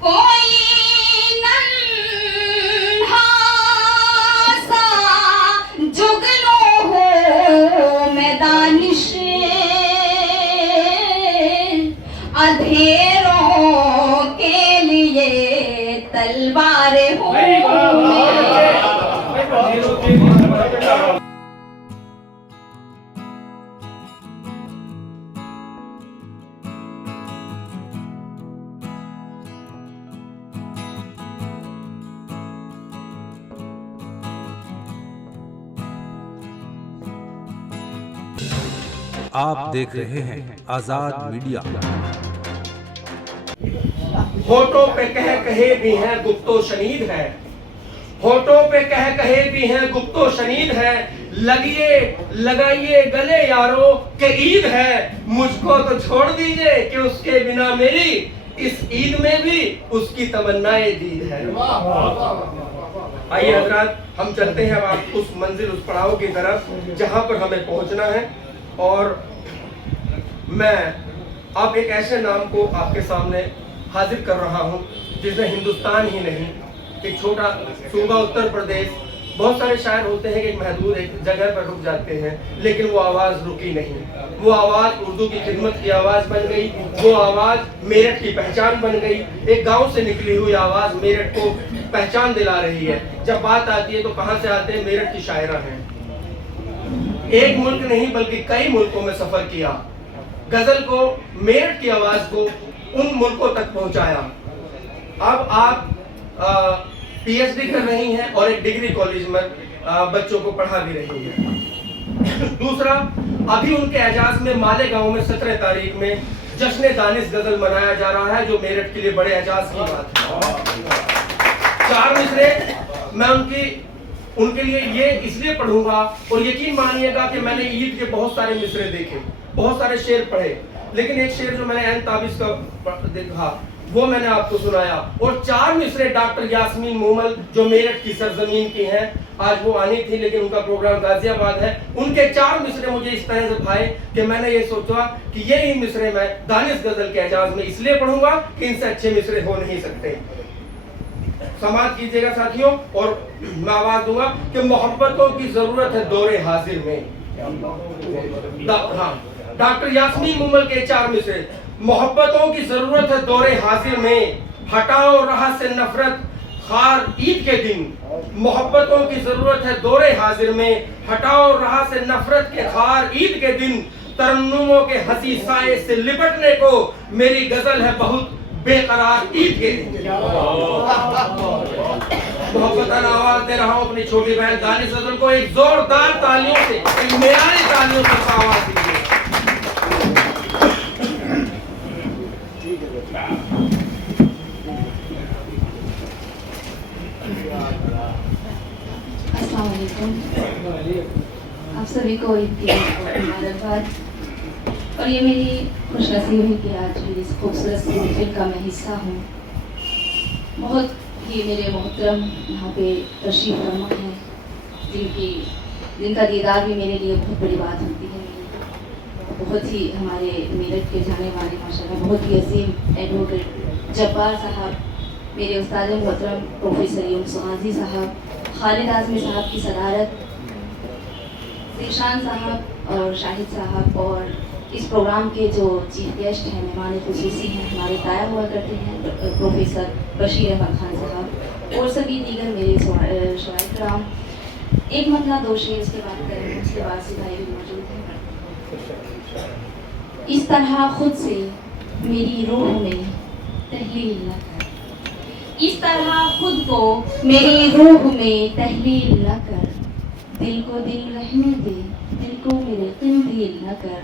कोई नन्हा सा जुगनू हो मैं दानिश, अंधेरों के लिए तलवार हो। आप देख रहे हैं आजाद मीडिया। होठों पे कह कहे भी हैं गुप्तो शनीद है, होठों पे कह कहे भी हैं गुप्तो शनीद है, लगिए लगाइए गले यारो के ईद है, मुझको तो छोड़ दीजिए कि उसके बिना मेरी इस ईद में भी उसकी तमन्नाएं दीद है। आइए हजरात, हम चलते हैं अब उस मंजिल, उस पड़ाव की तरफ जहां पर हमें पहुंचना है। और मैं अब एक ऐसे नाम को आपके सामने हाजिर कर रहा हूं जिसने हिंदुस्तान ही नहीं, एक छोटा सूबा उत्तर प्रदेश, बहुत सारे शायर होते हैं कि एक महदूद एक जगह पर रुक जाते हैं, लेकिन वो आवाज रुकी नहीं। वो आवाज उर्दू की खिदमत की आवाज बन गई, वो आवाज मेरठ की पहचान बन गई। एक गांव से निकली हुई आवाज मेरठ को पहचान दिला रही है। जब बात आती है तो कहां से आते हैं? मेरठ की शायरा हैं। एक मुल्क नहीं बल्कि कई मुल्कों में सफर किया, गजल को, मेरठ की आवाज को उन मुल्कों तक पहुंचाया। अब आप पीएचडी कर रही हैं और एक डिग्री कॉलेज में बच्चों को पढ़ा भी रही हैं। दूसरा, अभी उनके एजाज में मालेगांव में 17 तारीख में जश्न दानिश गजल मनाया जा रहा है, जो मेरठ के लिए बड़े एजाज की बात है। 4 मिसरे मैं उनके लिए ये इसलिए पढ़ूंगा, और यकीन मानिएगा कि मैंने ईद के बहुत सारे मिसरे देखे, बहुत सारे शेर पढ़े, लेकिन एक शेर जो मैंने ऐन ताबिज का देखा वो मैंने आपको सुनाया। और 4 मिसरे डॉक्टर यास्मीन मोमल जो मेरठ की सरजमीन की हैं, आज वो आनी थी लेकिन उनका प्रोग्राम गाजियाबाद है, उनके 4 मिसरे मुझे इस तरह से भाए कि मैंने ये सोचा कि यही मिसरे मैं दानिश गजल के एजाज में इसलिए पढ़ूंगा कि इनसे अच्छे मिसरे हो नहीं सकते। समाज कीजिएगा साथियों, और मैं आवाज दूंगा कि मोहब्बतों की जरूरत है दौरे हाजिर में। डॉक्टर यास्मीन मोमल के 4 मिसरे। मोहब्बतों की जरूरत है दौरे हाजिर में, हटाओ राह से नफरत खार ईद के दिन। मोहब्बतों की जरूरत है दौरे हाजिर में, हटाओ राह से नफरत के खार ईद के दिन। तरन्नुमों के हंसी साए से लिपटने को मेरी गजल है बहुत बेकरार ईद के दिन। मोहब्बतन आवाज दे रहा हूं अपनी छोटी बहन दानिश गजल को एक जोरदार तालियों से, एक मेयारी तालियों से आवाज दीजिए। अस्सलाम वालेकुम, आप सभी को ईद की मुबारकबाद। और ये मेरी खुशनसीबी है कि आज मेरी इस खूबसूरत सी महफिल का मैं हिस्सा हूँ। बहुत ही मेरे मोहतरम यहाँ पे तशरीफ़ फरमा है, जिनका दीदार भी मेरे लिए बहुत बड़ी बात होती है। बहुत ही हमारे मेरठ के जाने वाले माशाल्लाह बहुत ही अजीम एडवोकेट जब्बार साहब, मेरे उस्ताद मोहतरम प्रोफेसर यूनुस गाजी साहब, खालिद आज़मी साहब की सदारत, ज़ीशान साहब और शाहिद साहब, और इस प्रोग्राम के जो चीफ गेस्ट हैं, मेहमान खुसूसी हैं, हमारे ताया हुआ करते हैं प्रोफेसर बशीर अहमद खान साहब, और सभी दीगर मेरे शुआए कराम। एक मतलब 2 शेर इसके बाद करेंगे, उसके बाद सिपाही भी मौजूद हैं। इस तरह खुद से मेरी रूह में तहलील न कर, इस तरह खुद को मेरी रूह में तहलील न कर, दिल को दिल रहने दे, दिल को मेरे किंदील न कर,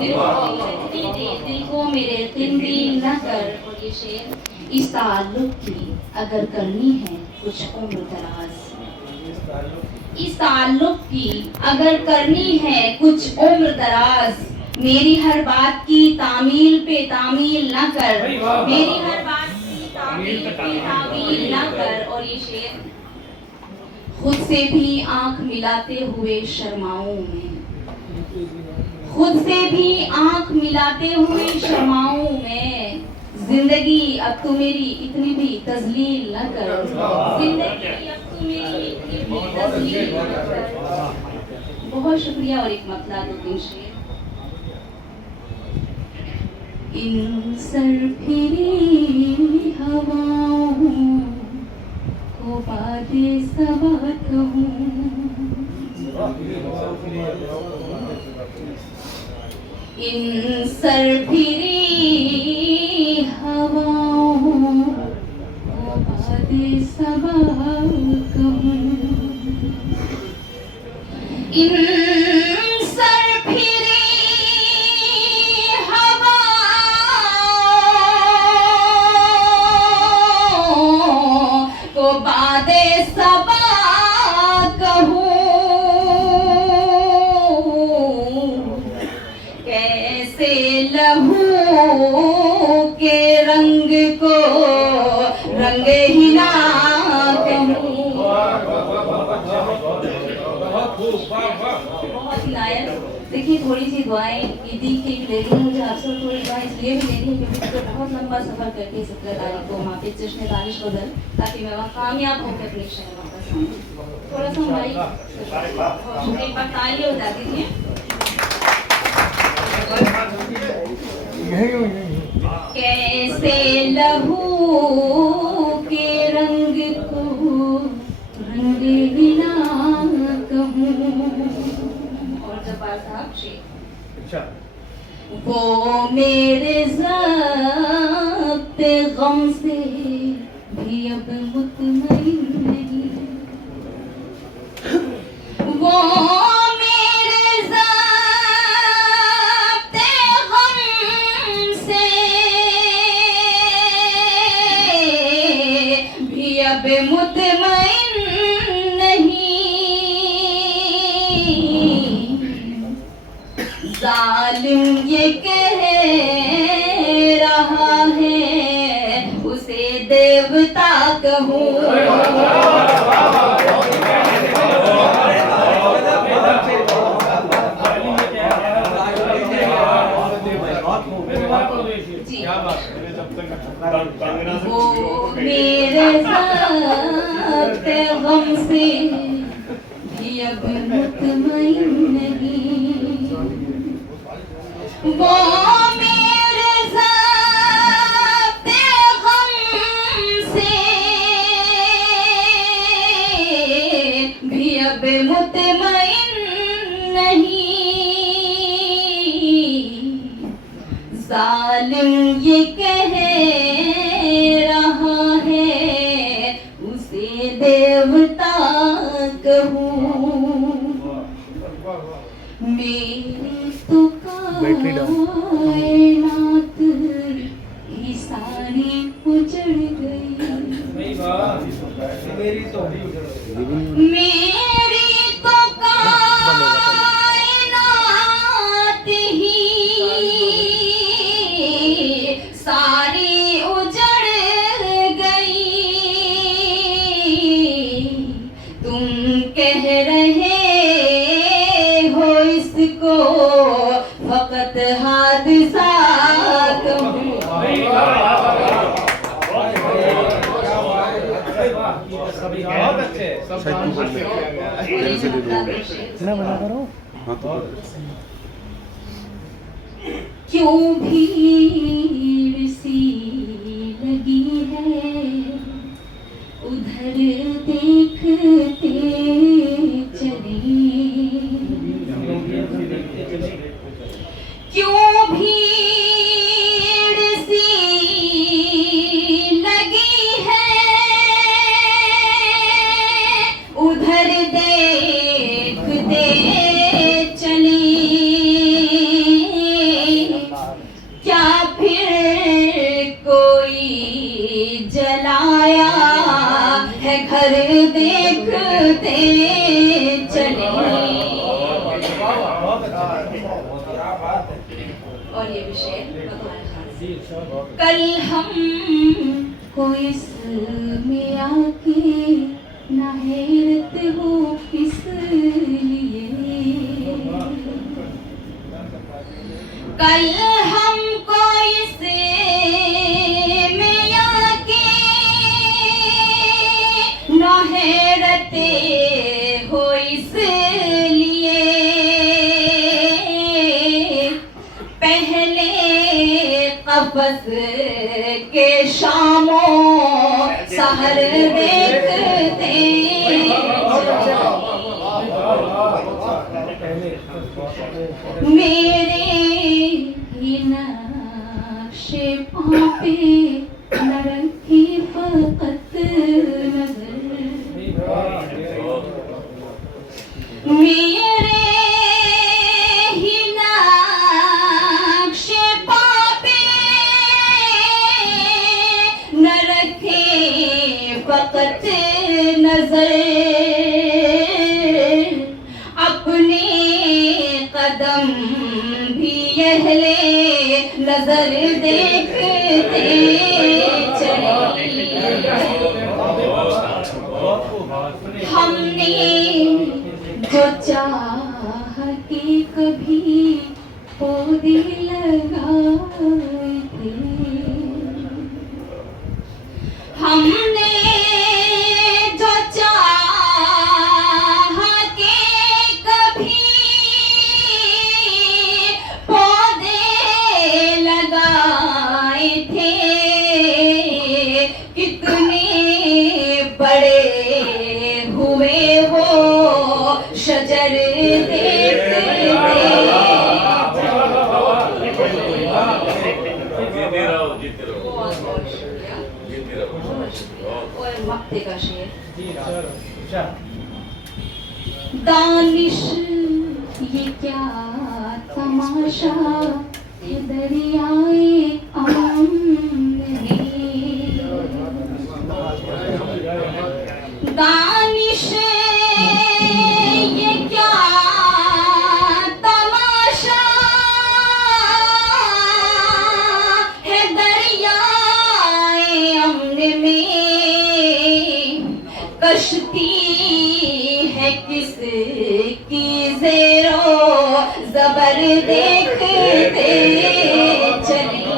दिल को रहने दे, दिल को मेरे किंदील न कर। और ये शेर, इस ताल्लुक की अगर करनी है कुछ उम्र दराज, इस ताल्लुक की अगर करनी है कुछ उम्र दराज, मेरी हर बात की तामील पे तामील न कर, मेरी हर बात की तामील पे तामील न कर। और ये शेर, खुद से भी आंख मिलाते हुए शर्माऊं मैं, खुद से भी आंख मिलाते हुए शर्माऊं मैं, जिंदगी अब तू मेरी इतनी भी तजलील न कर, जिंदगी अब तू मेरी इतनी भी तजलील न कर। बहुत शुक्रिया। और एक मतला दो तीन शेर। इन सरफिरी हवाओं को बादे सबा कहूँ, इन सरफिरी हवाओं को बादे सबा कहूँ, इन सरफिरी हवाओं को बादे सबा कहूँ, कैसे लहू के रंग को रंग ही ना कहूँ। बहुत ही लायक। देखिए थोड़ी सी दुआएं ईदी की भी ले रही हूँ, मुझे आपसे थोड़ी दुआएं इसलिए भी लेनी है क्योंकि मुझे बहुत लंबा सफर करके 17 तारीख को वहाँ पे जश्न दानिश बदल, ताकि मैं वहाँ कामयाब होकर अपने शहर वापस आऊँ। थोड़ा सा हमारी एक बार तालियां बता दीजिए। कैसे लहू के रंग को रंग ही ना कहूँ। और जब्बार साहब शेर। वो मेरे ज़ब्ते गम से भी अब मुतमईन नहीं, वो मेरे ज़ब्ते गम से भी अब मुतमईन नहीं, जालिम ये कह रहा है उसे देवता कहूँ। वो मेरे ज़ब्ते गम से भी अब मुतमईन नहीं, वो मेरे ज़ब्ते गम से भी अब मुतमईन नहीं, जालिम ये कह रहा है उसे देवता कहूँ। मेरी तो कायनात ही सारी उजड़ गई, मेरी तो कायनात ही सारी उजड़ गई। तुम कह रहे हो इसको फकत हादसा कहूँ। बहुत अच्छे ना बना करो। क्यों भीड़ सी लगी है उधर देखते चले, क्यों भीड़ सी लगी है उधर देखते चले, क्या फिर कोई जलाया है घर देखते चले। और ये विषय कल हम को इसमें आके ना हैरत हो इसलिए, कल हमको इसमें के शामों सहर देखते मेरे ही नक्शे पाँव पे न रखी फकत नजर मेरे ही नक्शे पाँव पे न रखे फकत नजर अपने कदम भी अहले नजर देखते चले हमने जो चाह के कभी पौधे लगाए थे हमने जो चाह के कभी पौधे लगाए थे कितने बड़े हुए वो शजर देखते और वक्त का शेर दानिश ये क्या तमाशा ये दरियाए अमन दानिश ये क्या तमाशा है दरियाए अमन में कश्ती है किस की ज़ेरो ज़बर देखते चली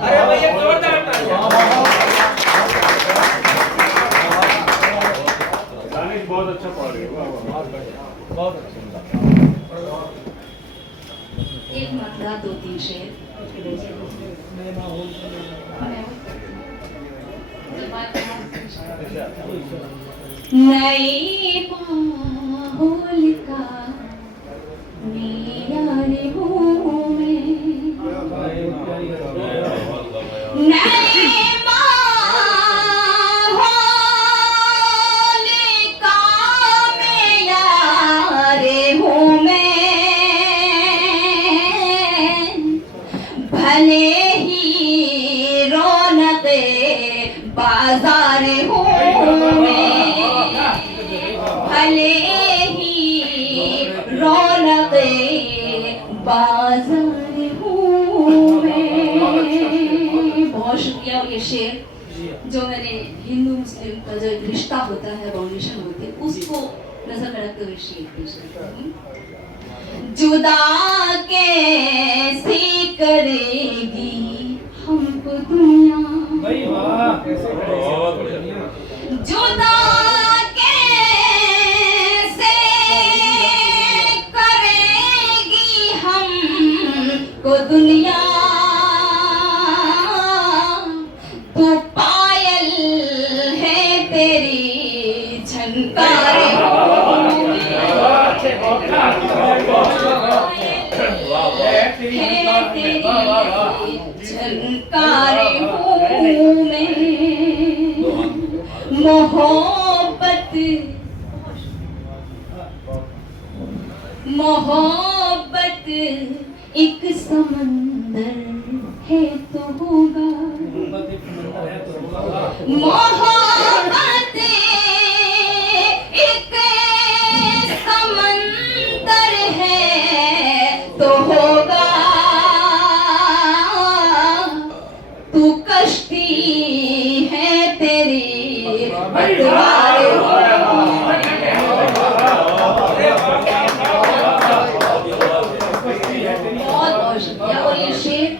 अरे भैया जोरदार बहुत अच्छा पढ़ रहे हो बहुत अच्छा एक मतलब दो तीन शेर नए माहौल का मेयार हूँ मैं नए माहौल का मेयार हूँ मैं भले ही रौनक़े बाजार हूँ भले ही रौनक़े बाजार हूँ मैं बहुत शुक्रिया। और ये शेर जो मैंने हिंदू मुस्लिम का जो रिश्ता होता है बाउंडेशन होती है उसको नजर में रखते हुए शेर पेश करती हूँ जुदा कैसे करेगी हमको दुनिया जुदा कैसे करेगी हमको दुनिया तू पायल है तेरी झनकार झनकारे हूँ मैं मोहब्बत मोहब्बत एक समंदर है तो होगा मोहब्बत एक समंदर है तो होगा तू कश्ती है तेरी बटवारे बहुत शुक्रिया। और ये शेर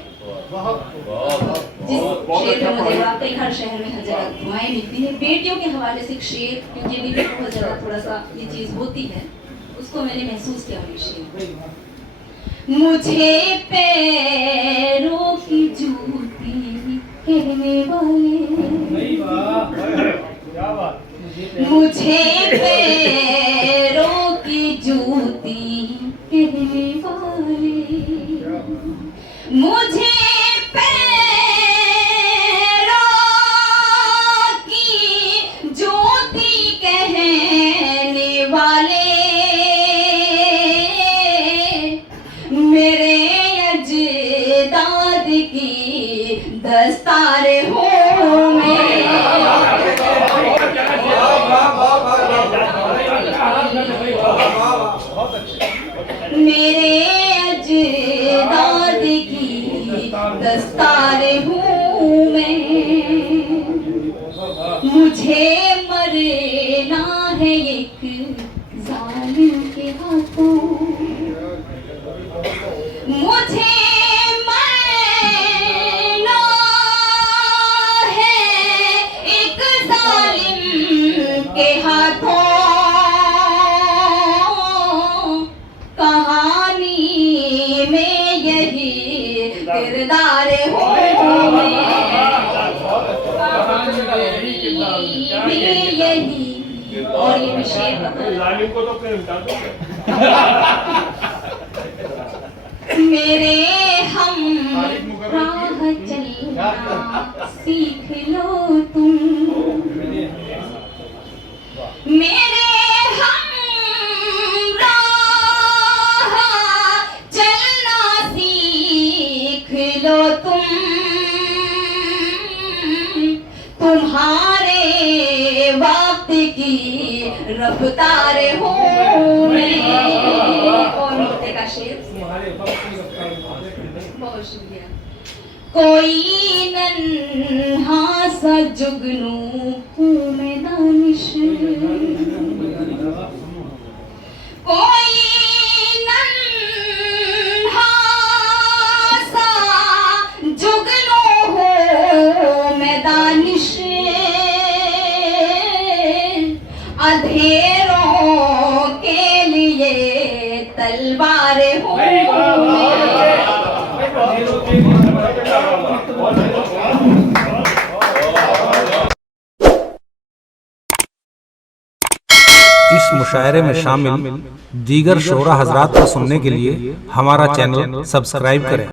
जिस शेर में मुझे वाकई हर शहर में हर जगह दुआएं मिलती है बेटियों के हवाले से एक शेर क्योंकि अभी भी बहुत जगह थोड़ा सा ये चीज होती है उसको मैंने महसूस किया। ये शेर मुझे पैरों की जूती कहने वाले, क्या बात मुझे पैरों की जूती कहने वाले, मुझे पैरों की ज्योति कहने वाले, मेरे अजदाद की दस्तार हो मैं, मेरे अजदाद की दस्तार हूँ मैं, मुझे मरना है एक जालिम के हाथों, मुझे मरना है एक जालिम के हाथों, कहानी में यही किरदार हो मैं, कहानी में यही। और ये भी शेर बता, जालिम को तो अपने उठा दो। मेरे हम राह चलना सीख लो तुम, मेरे हम राह चलना सीख लो तुम, तुम्हारे वक्त की रफ्तार हो मैं। और नृत्य का शेर, बहुत शुक्रिया। कोई नन्हा सा जुगनू हूँ मैं दानिश, कोई नन्हा सा जुगनू हूँ मैं दानिश, अंधेरों के लिए तलवार हो इस मुशायरे में शामिल दीगर शोरा हजरात को सुनने के लिए हमारा चैनल सब्सक्राइब करें।